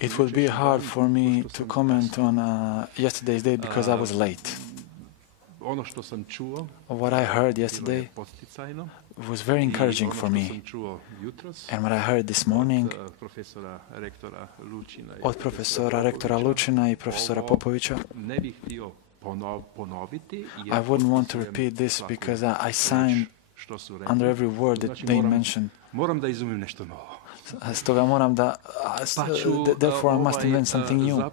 It would be hard for me to comment on yesterday's date because I was late. What I heard yesterday was very encouraging for me. And what I heard this morning od profesora rektora Lučina I profesora Popovića, I wouldn't want to repeat this because I signed under every word that they mentioned. Stoga moram da, therefore I must invent something new.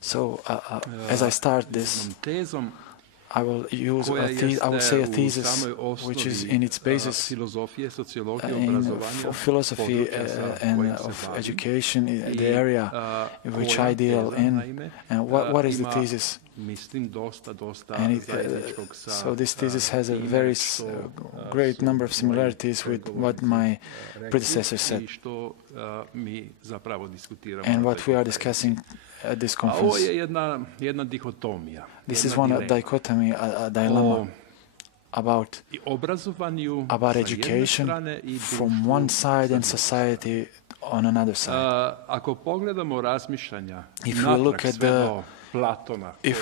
So, as I start this, I will say a thesis which is in its basis in philosophy and of education, the area which I deal in. And what is the thesis? And so this thesis has a very great number of similarities with what my predecessor said and what we are discussing at this conference. This is one dichotomy, a dilemma about education from one side and society on another side. If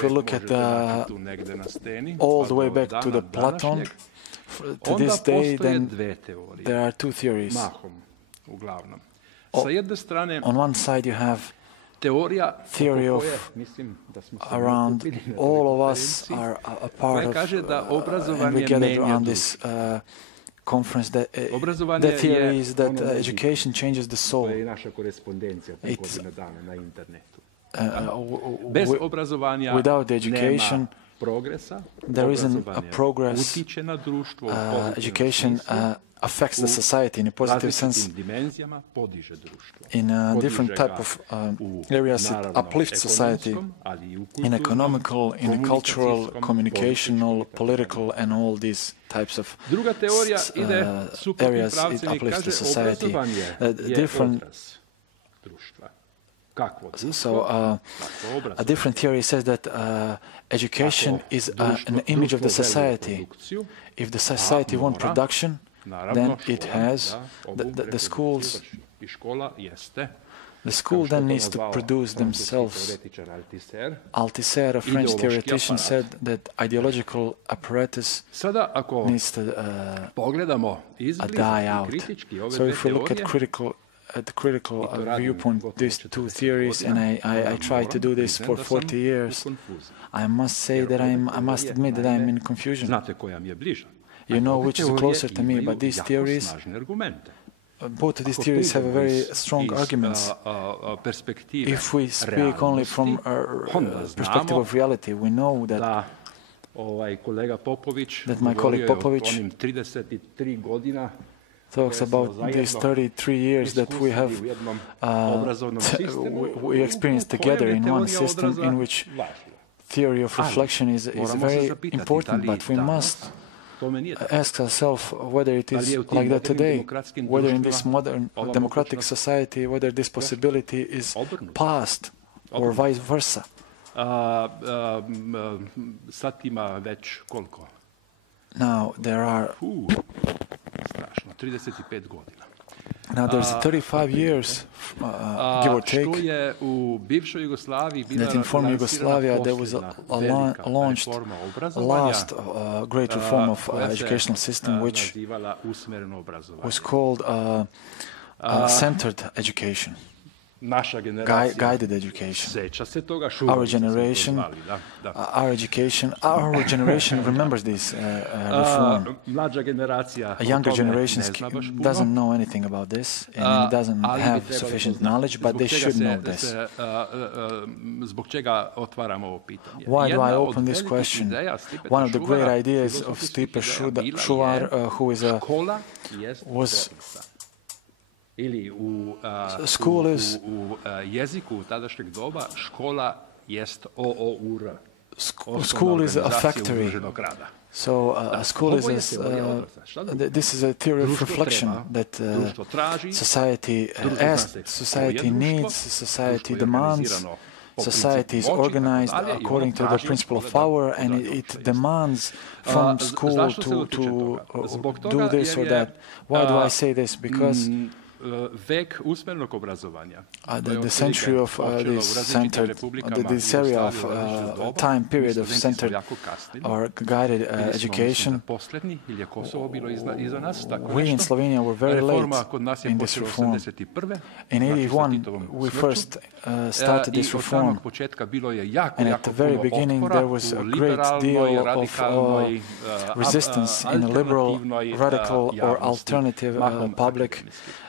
we look at all the way back to the Platon, to this day, then there are two theories. On one side you have theory of around all of us are a part of, and we gathered around this conference, that the theory is that education changes the soul. Without the education, there isn't a progress. Education affects the society in a positive sense. In a different type of areas, it uplifts society in economical, in cultural, communicational, political, and all these types of areas. It uplifts the society. So a different theory says that education is an image of the society. If the society wants production, then it has the schools. The school then needs to produce themselves. Althusser, a French theoretician, said that ideological apparatus needs to die out. So if we look at the critical viewpoint of these two theories, and I try to do this for 40 years, I must say that I must admit that I'm in confusion. You know which is closer to me, but these theories, both of these theories have a very strong arguments. If we speak only from a perspective of reality, we know that my colleague Popović talks about these 33 years that we have we experienced together in one system in which theory of reflection is very important, but we must ask ourselves whether it is like that today, whether in this modern democratic society, whether this possibility is past or vice versa. Now there are there's 35 years, give or take, that in former Yugoslavia there was launched a last great reform of educational system, which was called centered education, guided education. Our generation remembers this reform. A younger generation doesn't know anything about this and doesn't have sufficient knowledge, but they should know this. Why do I open this question? One of the great ideas of Stipe Šuvar, who was school is school is a factory. So a school is this is a theory of reflection that society asks, society needs, society demands, society is organized according to the principle of power, and it demands from school to do this or that. Why do I say this? Because the century of this area of time period of centered or guided education, we in Slovenia were very late in this reform. In 81, we first started this reform, and at the very beginning there was a great deal of resistance in a liberal, radical or alternative public.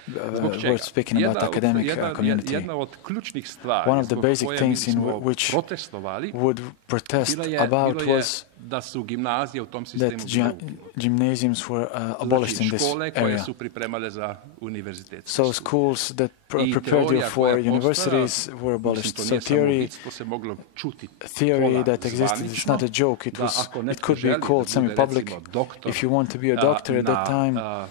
We're speaking about academic community. One of the basic things in which would protest about was that gymnasiums were abolished in this area. So schools that prepared you for universities were abolished. So theory that existed is not a joke. It could be called semi-public. If you want to be a doctor at that time, a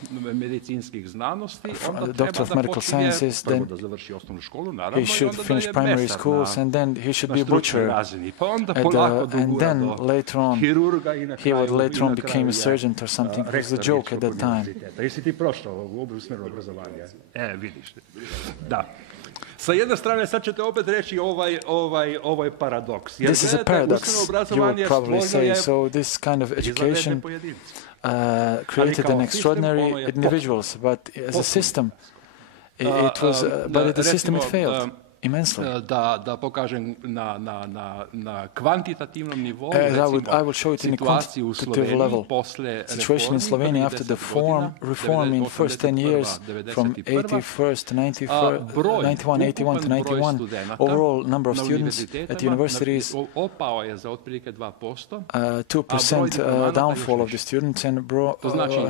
doctor of medical sciences, then he should finish primary schools, and then he should be a butcher. And then later on, he would later on become a surgeon or something. It was a joke at that time. This is a paradox, you would probably say. So this kind of education created an extraordinary individuals, but as a system, but the system it failed immensely. I will show it in a quantitative level. Situation in Slovenia after the reform in first 10 years, from 81 to 91, overall number of students at universities, 2% downfall of the students, and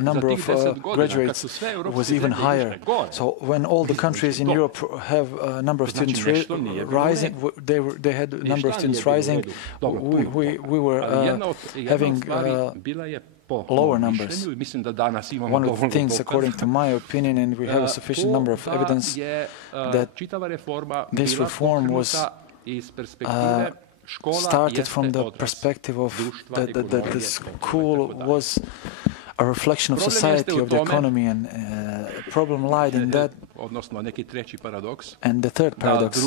number of graduates was even higher. So when all the countries in Europe have a number of students rising, they had a number of students rising, we were having lower numbers. One of the things, according to my opinion, and we have a sufficient number of evidence, that this reform was started from the perspective of that the school was a reflection of society, of the economy, and problem lied in that. And the third paradox,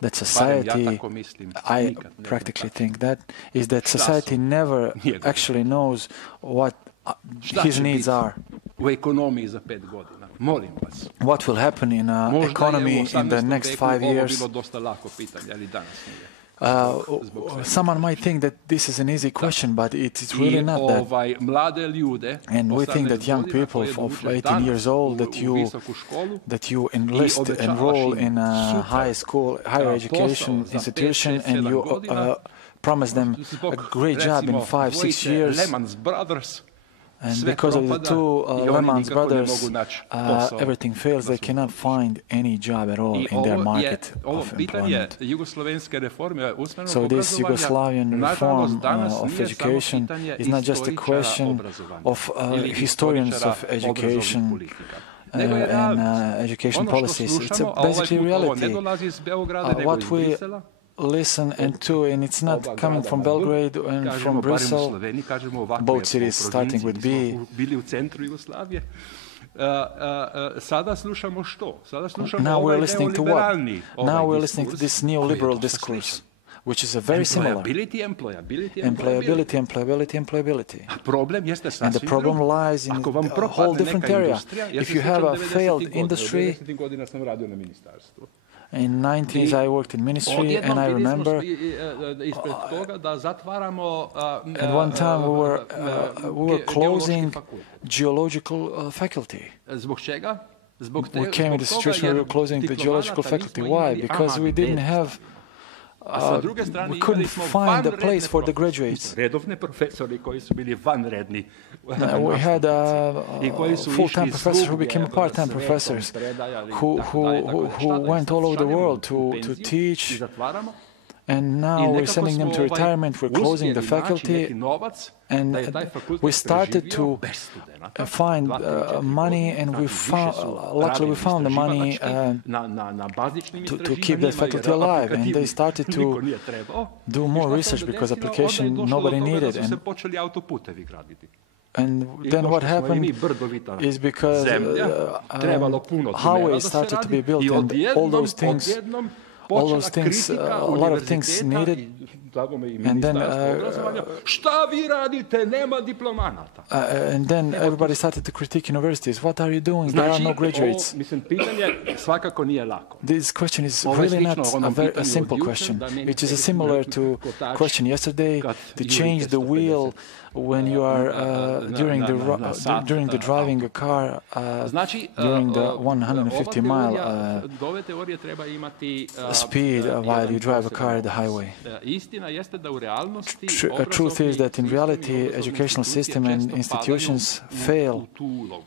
that society, I practically think that, is that society never actually knows what his needs are. What will happen in economy in the next 5 years? Someone might think that this is an easy question, but it's really not that. And we think that young people of 18 years old, that you enroll in a higher education institution, and you promise them a great job in 5-6 years. And because of the two Lehman's brothers, everything fails. They cannot find any job at all in their market of employment. So this Yugoslavian reform of education is not just a question of historians of education and education policies. It's basically reality. What we listen and it's not coming from Belgrade and from Brussels, both cities starting with B. Now we're listening to what? Now we're listening to this neoliberal discourse, which is a very similar. Employability. And the problem lies in a whole different area. If you have a failed industry, in 90s I worked in ministry, and I remember at one time we were closing geological faculty. We came in the situation where we were closing the geological faculty. Why? Because we didn't have we couldn't find a place for the graduates. We had full-time professors who became part-time professors, who went all over the world to teach, And now we're sending them to retirement, we're closing the faculty, and we started to find money, and luckily we found the money to keep that faculty alive. And they started to do more research because application nobody needed. And then what happened is because highways started to be built, and all those things, a lot of things needed, and then everybody started to critique universities. What are you doing? There are no graduates. This question is really not a simple question. It is similar to question yesterday to change the wheel when you are during the driving a car during the 150-mile speed while you drive a car at the highway. Truth is that in reality, educational system and institutions fail to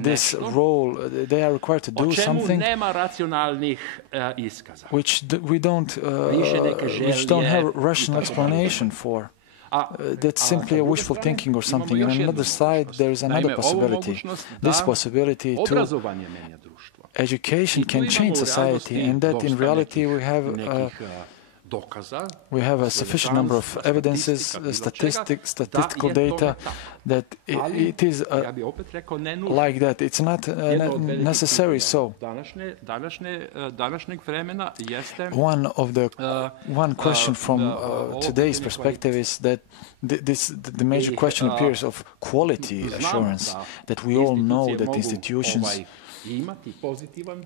this role. They are required to do something which we don't have rational explanation for. That's simply a wishful thinking or something. And on another side, there is another possibility. This possibility to education can change society, and that in reality we have a sufficient number of evidences, statistical data, that it is like that. It's not necessary so. One question from today's perspective is that the major question appears of quality assurance, that we all know that institutions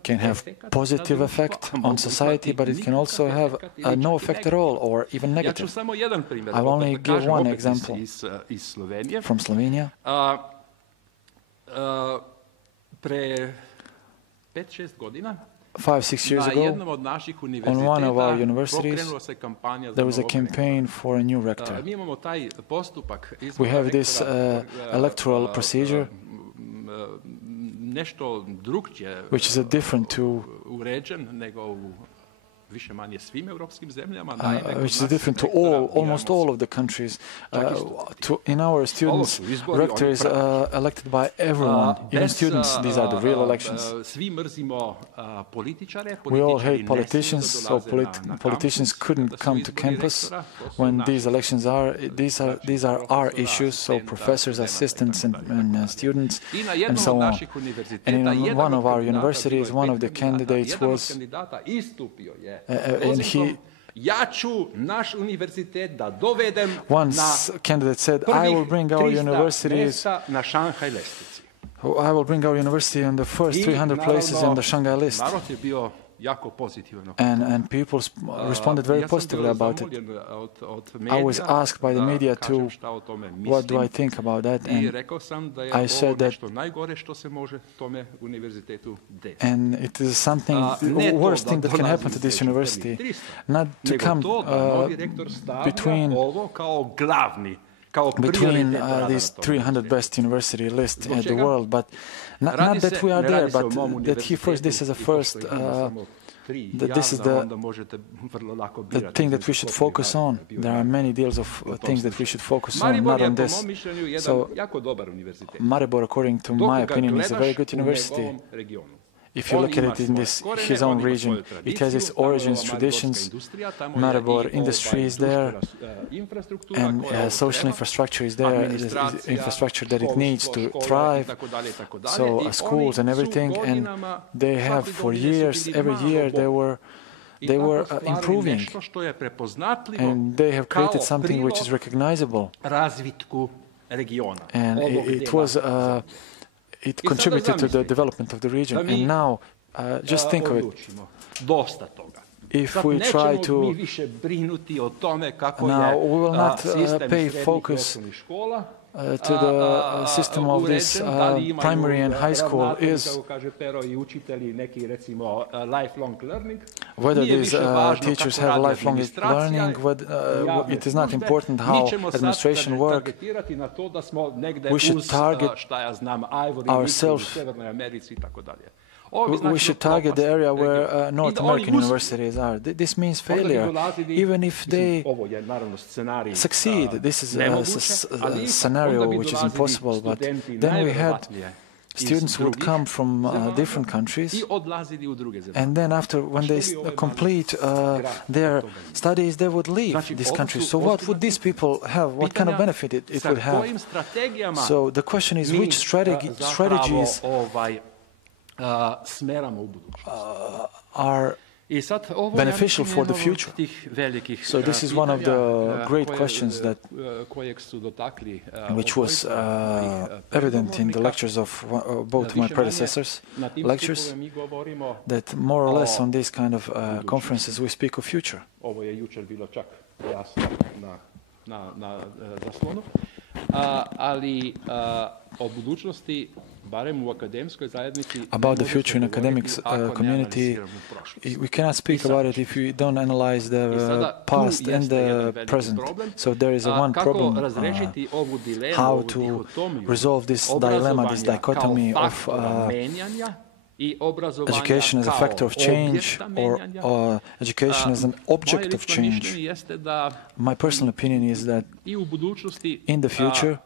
can have positive effect on society, but it can also have no effect at all, or even negative. I'll only give one example from Slovenia. 5-6 years ago, on one of our universities, there was a campaign for a new rector. We have this electoral procedure, which is different to almost all of the countries. In our students, rector is elected by everyone, even students. These are the real elections. We all hate politicians, so politicians couldn't come to campus when these elections are. These are our issues, so professors, assistants, and students, and so on. And in one of our universities, one of the candidates was one candidate said, I will bring our university on the first 300 places on the Shanghai list. And people responded very positively about it. I was asked by the media too, what do I think about that? And I said that, and it is something, the worst thing that can happen to this university, not to come between these 300 best university lists in the world, but not that we are there, but that this is a first, that this is the thing that we should focus on. There are many deals of things that we should focus on, not on this. So, Maribor, according to my opinion, is a very good university. If you look at it in his own region, it has its origins, traditions. Maribor industry is there, and social infrastructure is there, infrastructure that it needs to thrive. So schools and everything, and they have for years, every year they were improving, and they have created something which is recognizable, and it was. It contributed to the development of the region. And now, just think of it. If we try to... Now, we will not pay focus to the system of this primary and high school is whether these teachers have lifelong learning, it is not important how administration works. We should target ourselves we should target the area where North American universities are. This means failure. Even if they succeed, this is a scenario which is impossible, but then we had students who would come from different countries, and then after, when they complete their studies, they would leave this country. So what would these people have? What kind of benefit it would have? So the question is, which strategies are beneficial for the future? So this is one of the great questions that which was evident in the lectures of both my predecessors' lectures, that more or less on these kind of conferences we speak of future. About the future in academics community, we cannot speak about it if we don't analyze the past and the present. So there is one problem, how to resolve this dilemma, this dichotomy of education as a factor of change or education as an object of change. My personal opinion is that in the future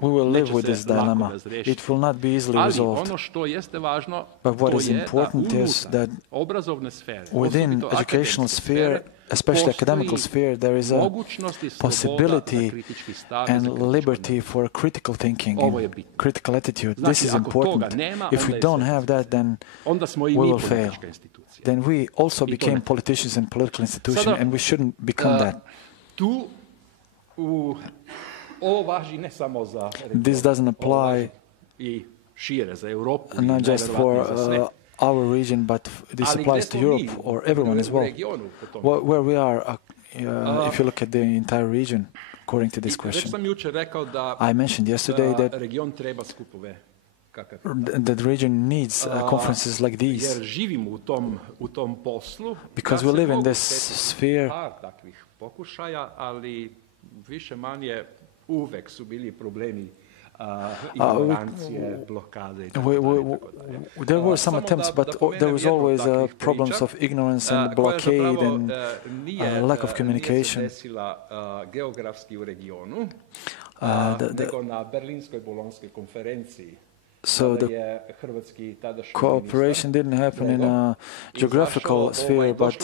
we will live with this dilemma. It will not be easily resolved. But what is important is that within educational sphere, especially academical sphere, there is a possibility and liberty for critical thinking and critical attitude. This is important. If we don't have that, then we will fail. Then we also became politicians and political institutions, and we shouldn't become that. This doesn't apply not just for our region, but this applies to Europe or everyone as well. Where we are, if you look at the entire region, according to this question. I mentioned yesterday that the region needs conferences like these, because we live in this sphere. There were some attempts, but there was always problems of ignorance and blockade and lack of communication. So the cooperation didn't happen in a geographical sphere, but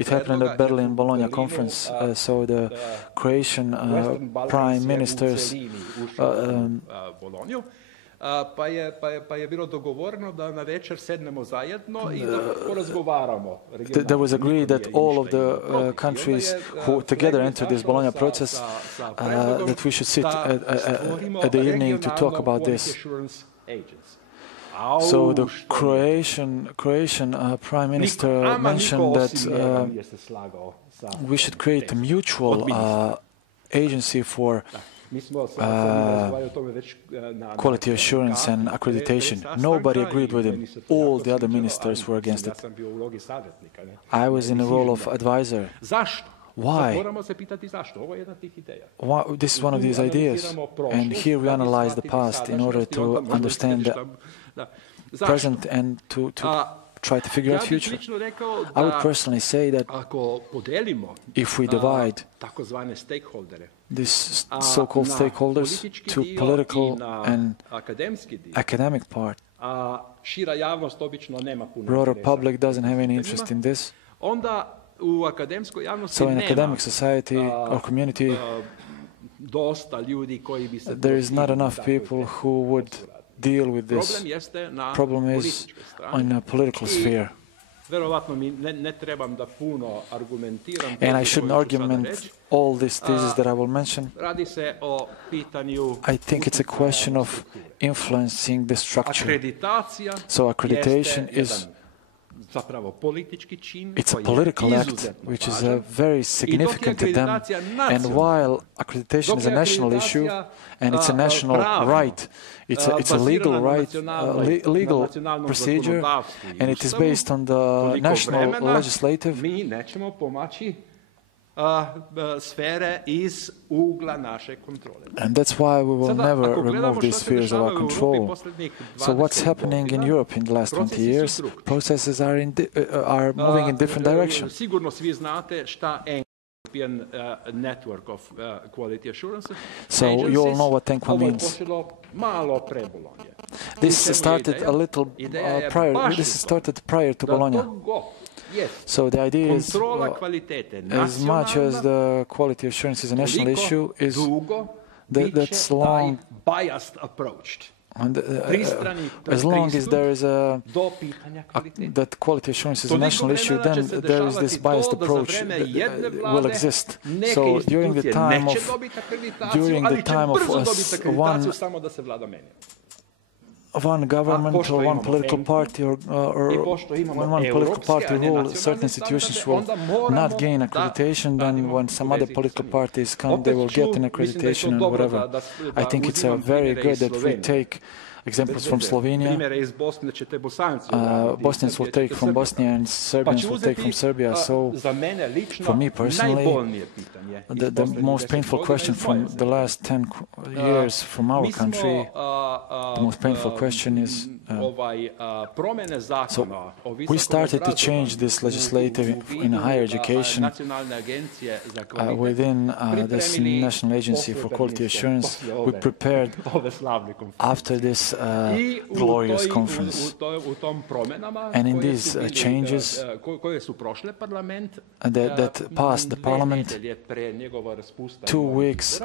it happened at the Berlin-Bologna conference. So the Croatian prime ministers there was agreed that all of the countries who together entered this Bologna process, that we should sit at the evening to talk about this. So the Croatian Prime Minister mentioned that we should create a mutual agency for quality assurance and accreditation. Nobody agreed with him. All the other ministers were against it. I was in the role of advisor. Why? This is one of these ideas. And here we analyze the past in order to understand the present and to try to figure out future. I would personally say that if we divide these so-called stakeholders to political and academic part, broader public doesn't have any interest in this. So in academic society or community, there is not enough people who would deal with this. Problem is in a political sphere. And I shouldn't argument all these theses that I will mention. I think it's a question of influencing the structure. So accreditation is it's a political act, which is very significant to them. And while accreditation is a national issue, and it's a national right, it's a legal right, legal procedure, and it is based on the national legislative, And that's why we will never remove these spheres of our control. So what's happening in Europe in the last 20 years? Processes are moving in different directions. So you all know what ENQA means. This started a little prior. This started prior to Bologna. So the idea is, as much as the quality assurance is a national issue, is that's long. And, as long as there is that quality assurance is a national issue, then there is this biased approach that will exist. So during the time of one government or one political party or when one political party rules, certain institutions will not gain accreditation, then when some other political parties come, they will get an accreditation and whatever. I think it's very good that we take examples from Slovenia. Bosnians will take from Bosnia and Serbians will take from Serbia. So for me personally, the most painful question from the last 10 years from our country, the most painful question is, so we started to change this legislative in higher education within this National Agency for Quality Assurance. We prepared after this glorious conference. And in these changes that passed the parliament 2 weeks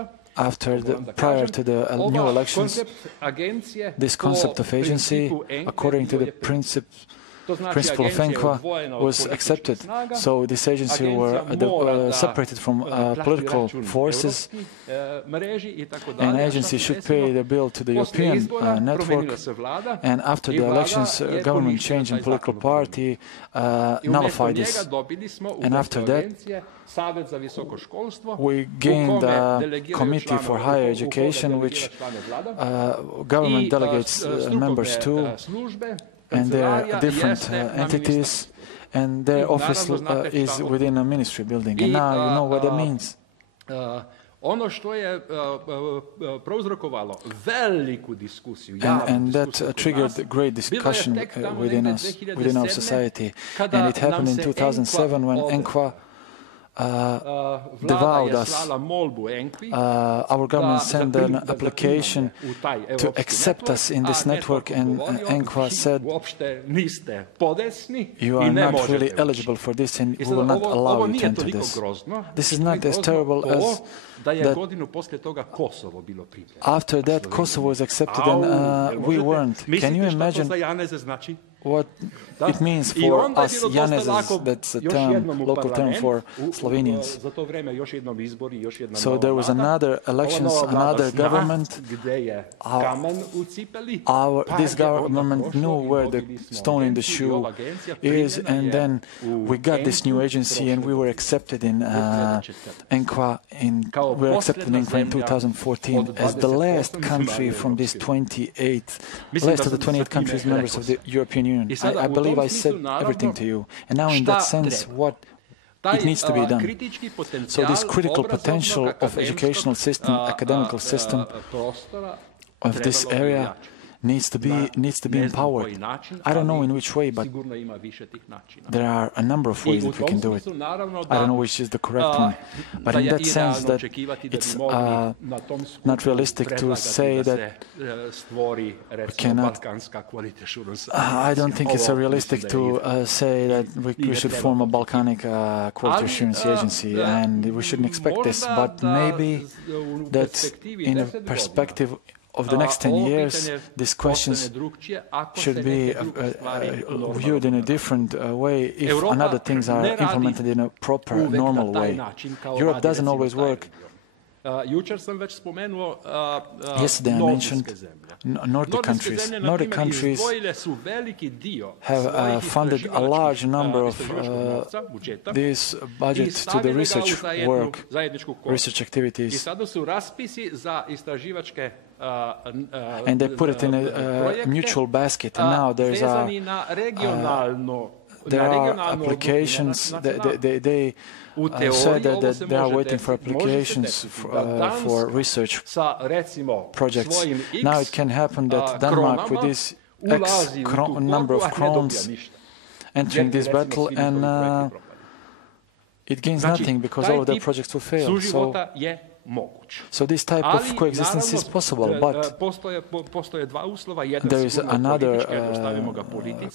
prior to the new elections, this concept of agency, according to the principle of ENQA, was accepted. So this agency were separated from political forces. An agency should pay the bill to the European network. And after the elections, government change in political party nullified this. And after that, we gained a committee for higher education, which government delegates members to. And they are different entities, and their office is within a ministry building. And now you know what that means. And that triggered great discussion within us, within our society. And it happened in 2007 when ENQA devoured us. Our government sent an application to accept us in this network, and ENQA said, you are not really eligible for this and we will not allow you to enter this. This is not as terrible as that after that Kosovo was accepted and we weren't. Can you imagine what it means for us Janezes? That's a term, local term for Slovenians. So there was another elections, another government. This government knew where the stone in the shoe is, and then we got this new agency and we were accepted in ENQA. We were accepted in ENQA in 2014 as the last country from these 28, last of the 28 countries members of the European Union. I believe I said everything to you. And now in that sense, what it needs to be done. So this critical potential of educational system, academical system of this area needs to be empowered. I don't know in which way, but there are a number of ways that we can do it. I don't know which is the correct one. But in that sense, that it's not realistic to say that we cannot. I don't think it's realistic to say that we should form a Balkanic quality assurance agency, and we shouldn't expect this. But maybe that in a perspective of the next 10 years, these questions should be viewed in a different way if another things are implemented in a proper, normal way. Europe doesn't always work. Yesterday I mentioned Nordic countries. Nordic countries have funded a large number of this budget to the research work, research activities. And they put it in a mutual basket, and now there's a there are applications, they said that they are waiting for applications for research projects. Now it can happen that Denmark, with this X number of crowns, entering this battle, and it gains nothing because all of their projects will fail. So this type of coexistence is possible, but there is another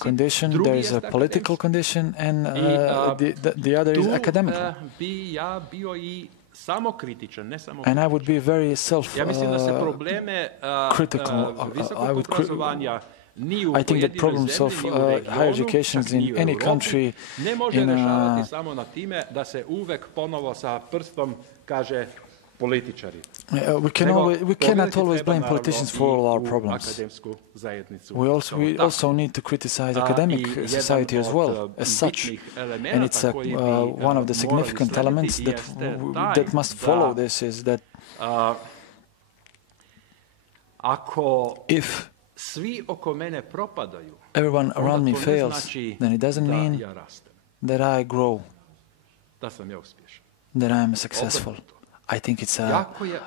condition, there is a political condition, and the other is academic. And I would be very self-critical. I think that problems of higher education in any country we cannot always blame politicians for all our problems. We also need to criticize academic society as well, as such. And it's one of the significant elements that must follow this is that if everyone around me fails, then it doesn't mean that I grow, that I am successful. I think it's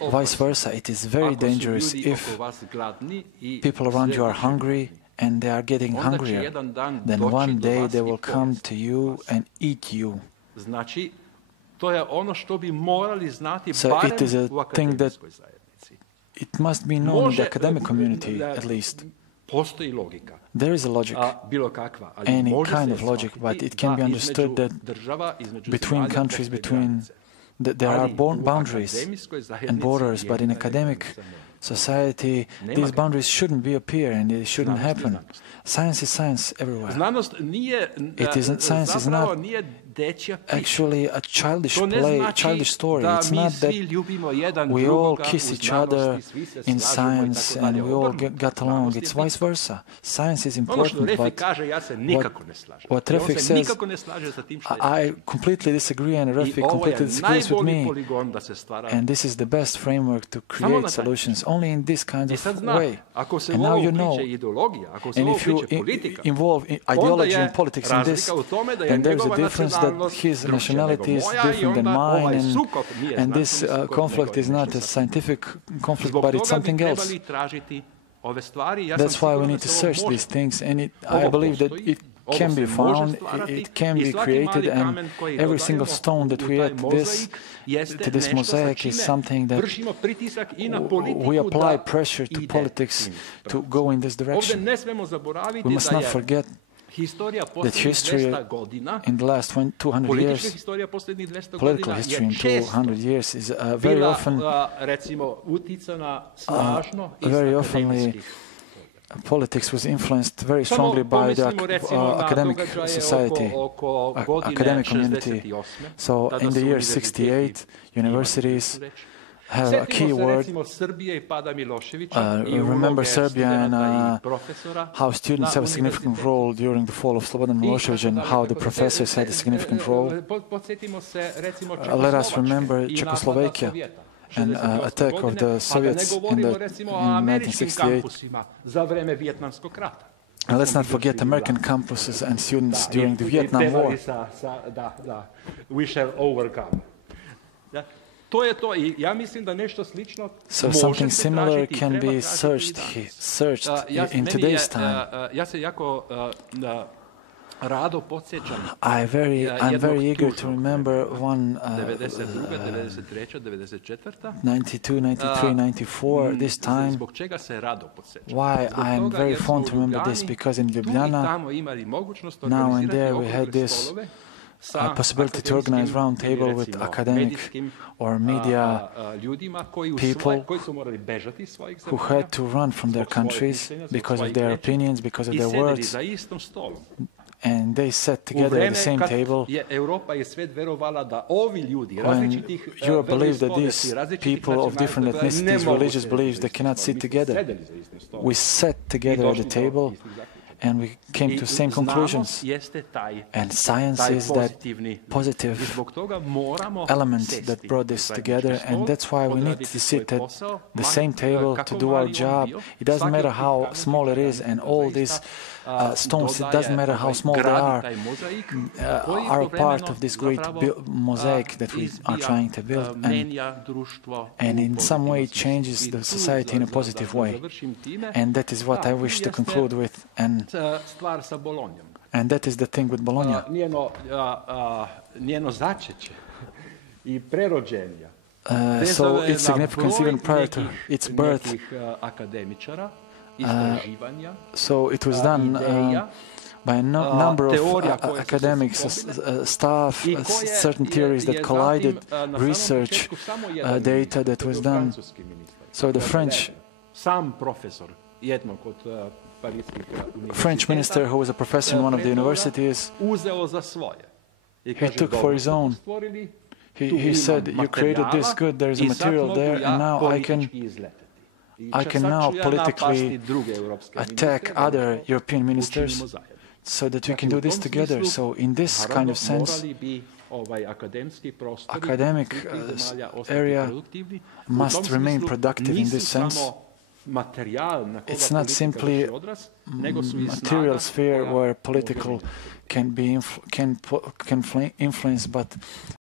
vice versa. It is very dangerous if people around you are hungry and they are getting hungrier. Then one day they will come to you and eat you. So it is a thing that it must be known in the academic community, at least. There is a logic, any kind of logic, but it can be understood that between countries, there are boundaries and borders, but in academic society, these boundaries shouldn't appear and it shouldn't happen. Science is science everywhere. Science is not actually a childish story. It's not that we all kiss each other in science and we all get along. It's vice versa. Science is important, but what Refik says, I completely disagree, and Refik completely disagrees with me. And this is the best framework to create solutions, only in this kind of way. And now you know, and if you involve ideology and politics in this, then there's a difference that his nationality is different than mine, and this conflict is not a scientific conflict, but it's something else. That's why we need to search these things, and I believe that it can be found, it can be created, and every single stone that we add to this mosaic is something that we apply pressure to politics to go in this direction. We must not forget that history in the last 200 years, political history in 200 years is very often politics was influenced very strongly by the academic society, academic community. So in the year 68, universities have a key word. Remember Serbia and how students have a significant role during the fall of Slobodan Milošević and how the professors had a significant role. Let us remember Czechoslovakia and attack of the Soviets in 1968. And let's not forget American campuses and students during the Vietnam War. We shall overcome. So something similar can be searched in today's time. I'm very eager to remember one 92, 93, 94, this time. Why I am very fond to remember this, because in Ljubljana, now and there we had this possibility to organize round table with academic or media people who had to run from their countries because of their opinions, because of their words. And they sat together at the same table when Europe believed that these people of different ethnicities, religious beliefs, they cannot sit together. We sat together at the table and we came to same conclusions. And science is that positive element that brought this together, and that's why we need to sit at the same table to do our job. It doesn't matter how small it is, and all these stones, it doesn't matter how small they are a part of this great mosaic that we are trying to build, and in some way it changes the society in a positive way. And that is what I wish to conclude with, and that is the thing with Bologna. So its significance even prior to its birth. So it was done by a number of academics, staff, certain theories that collided, research data that was done. So the French minister, who was a professor in one of the universities, he took for his own. He said, "You created this good, there is a material there, and now I can now politically attack other European ministers so that we can do this together." So in this kind of sense, academic area must remain productive in this sense. It's not simply material sphere where political can influence, but